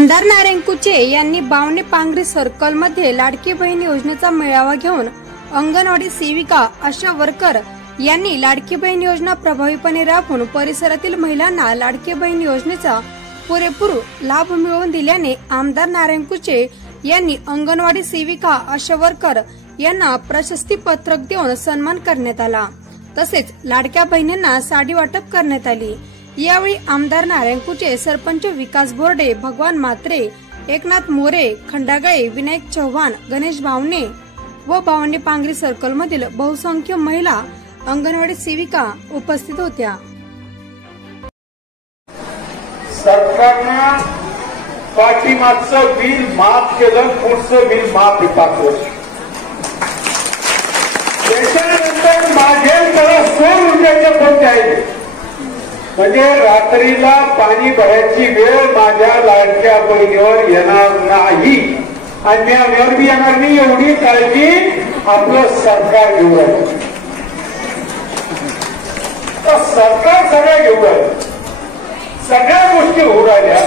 आमदार नारायण कुचे यांनी बावणे पांगरी सर्कल मध्ये लाडकी बहीण योजनेचा मेळावा घेऊन अंगणवाडी सेविका आशा वर्कर यांनी लाडकी बहीण योजना प्रभावीपणे राबवून परिसरातील महिलांना लाडकी बहीण योजनेचा पुरेपूर लाभ मिळवून दिल्याने आमदार नारायण कुचे यांनी अंगणवाडी सेविका आशा वर्कर यांना प्रशस्ती पत्रक देऊन सन्मान करण्यात आला। तसेच लाडक्या बहिणींना साडी वाटप करण्यात आली। यावेळी आमदार नारायण कुचे, सरपंच विकास बोर्डे, भगवान म्हात्रे, एकनाथ मोरे, खंडागळे, विनायक चव्हाण, गणेश बावणे व बावणे पांगरी सर्कल मधील बहुसंख्य महिला अंगणवाडी सेविका उपस्थित होत्या। सरकारनं पाठीमागचं बिल माफ केलं, पुढचं बिल माफ टाकलं। त्याच्यानंतर मागेल त्याला 100 रुपयाचे कोणते आहे, म्हणजे रात्रीला पाणी भरायची वेळ माझ्या लाडक्या बहिणीवर येणार नाही आणि म्यावर बी येणार नाही, एवढी काळजी आपलं सरकार घेऊ राहिलं। तर सरकार सगळ्या घेऊ राहिलं, सगळ्या गोष्टी होऊ राहिल्या,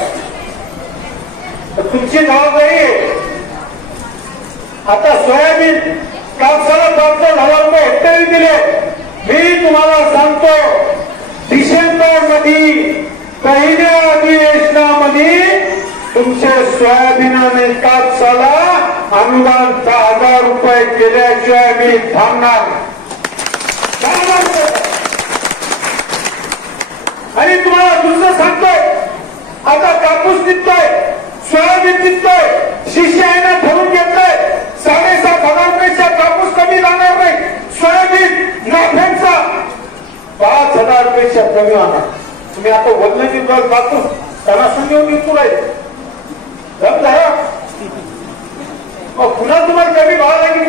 तर तुमची जबाबदारी आहे। आता सोयाबीन कापसाला 5,000 रुपये हेक्टरी दिले। मी तुम्हाला सांगतो, डिसेंबर मध्ये पहिल्या अधिवेशनामध्ये तुमचे सोयाबीन आणि कापसाला अनुदान 10,000 रुपये केल्याशिवाय मी थांबणार। आणि तुम्हाला दुसरं सांगतोय, आता कापूस निघतोय, सोयाबीन निघतोय, शिष्यानं ठरवून घेतलंय 7,500 रुपयाचा कापूस कमी जाणार नाही, सोयाबीन नाफ्यांचा 5,000 रुपयाच्या कमी आणा। तुम्ही आता वल्लची गळ कापूस त्यांना संघेऊन विकू राहिले, पुन्हा तुम्हाला कमी भाव लागेल